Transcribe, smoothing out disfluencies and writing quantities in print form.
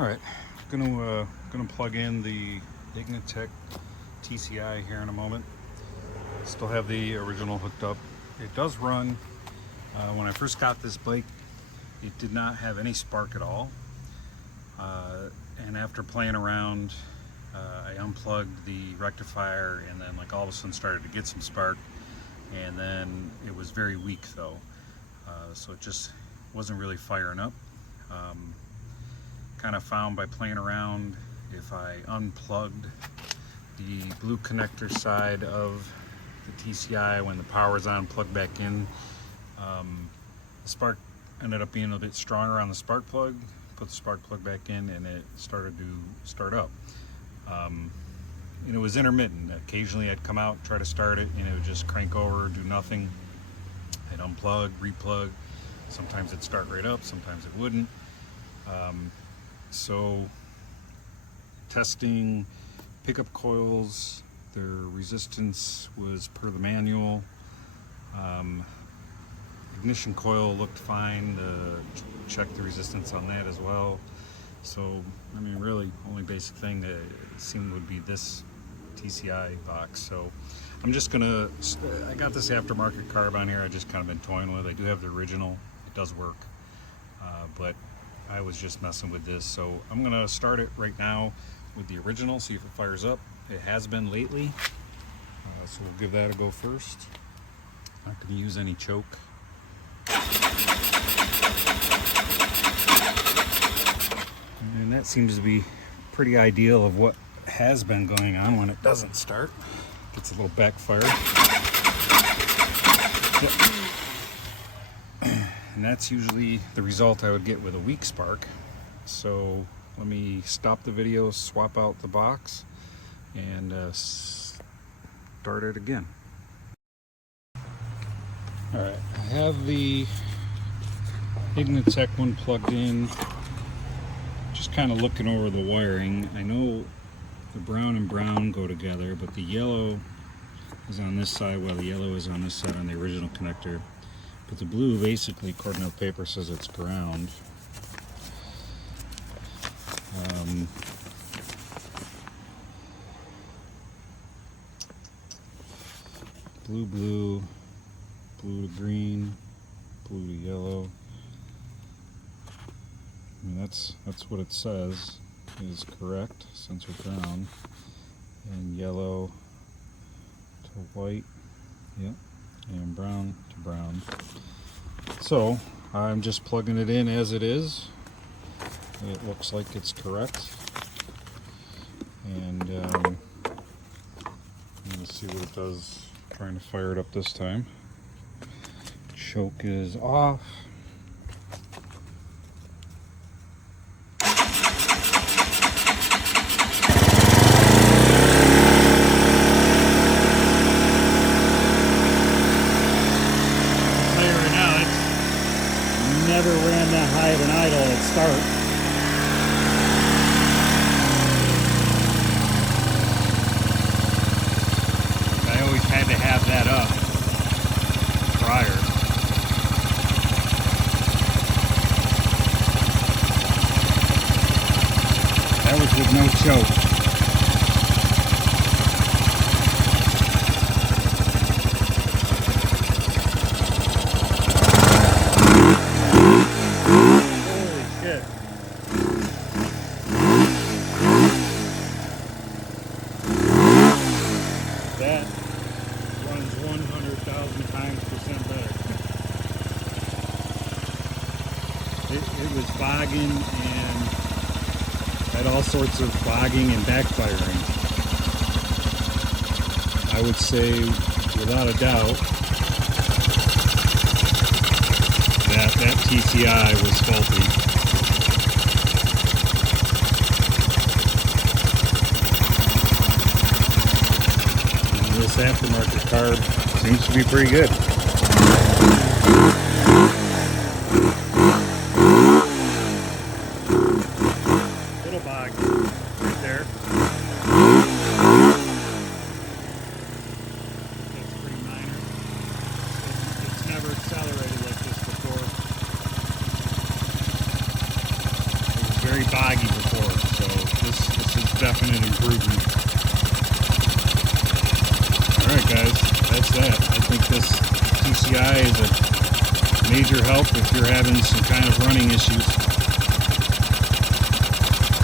Alright, gonna plug in the Ignitech TCI here in a moment. Still have the original hooked up. It does run. When I first got this bike, it did not have any spark at all. And after playing around, I unplugged the rectifier, and then all of a sudden started to get some spark. And then it was very weak though, so it just wasn't really firing up. Kind of found by playing around, if I unplugged the blue connector side of the TCI when the power's on, plugged back in, the spark ended up being a bit stronger on the spark plug. Put the spark plug back in and it started to start up. And it was intermittent. Occasionally I'd come out, try to start it, and it would just crank over, do nothing. I'd unplug, replug. Sometimes it'd start right up, sometimes it wouldn't. So testing pickup coils, their resistance was per the manual. Ignition coil looked fine. Check the resistance on that as well. So I mean, really only basic thing that seemed would be this TCI box. So I'm just gonna, I got this aftermarket carb on here. I just kind of been toying with. I do have the original. It does work, but I was just messing with this. So I'm gonna start it right now with the original, see if it fires up. It has been lately, so we'll give that a go first. Not gonna use any choke. And that seems to be pretty ideal of what has been going on when it doesn't start. Gets a little backfire. Yep. And that's usually the result I would get with a weak spark. So let me stop the video, swap out the box, and start it again. Alright, I have the Ignitech one plugged in. Just kind of looking over the wiring. I know the brown and brown go together, but the yellow is on this side while the yellow is on this side on the original connector. But the blue, basically, according to the paper, says it's ground. Blue, blue, blue to green, blue to yellow. I mean, that's what it says is correct, sensor ground, and yellow to white, yep, and brown to brown. So I'm just plugging it in as it is. It looks like it's correct, and let's see what it does. Trying to fire it up this time. Choke is off. Never ran that high at an idle at start. I always had to have that up prior. That was with no choke. That runs 100,000 times % better. It was bogging and had all sorts of bogging and backfiring. I would say, without a doubt, that TCI was faulty. This aftermarket carb seems to be pretty good. Little bog right there. That's pretty minor. It's never accelerated like this before. It was very boggy before. definite improvement. Alright guys, that's that. I think this TCI is a major help if you're having some kind of running issues.